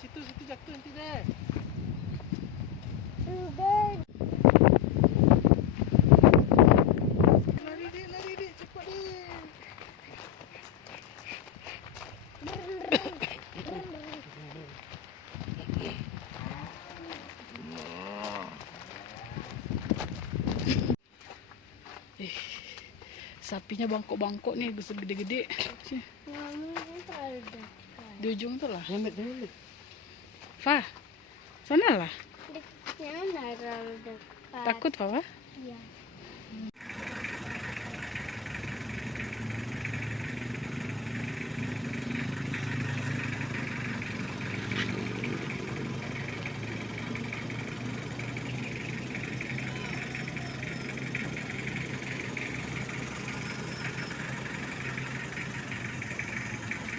situ jatuh nanti deh. Lari deh, cepat deh. Sapinya bangkok-bangkok nih, besar gede-gede. Di ujung tuh lah. Fah, sana lah. Takut Papa? Iya.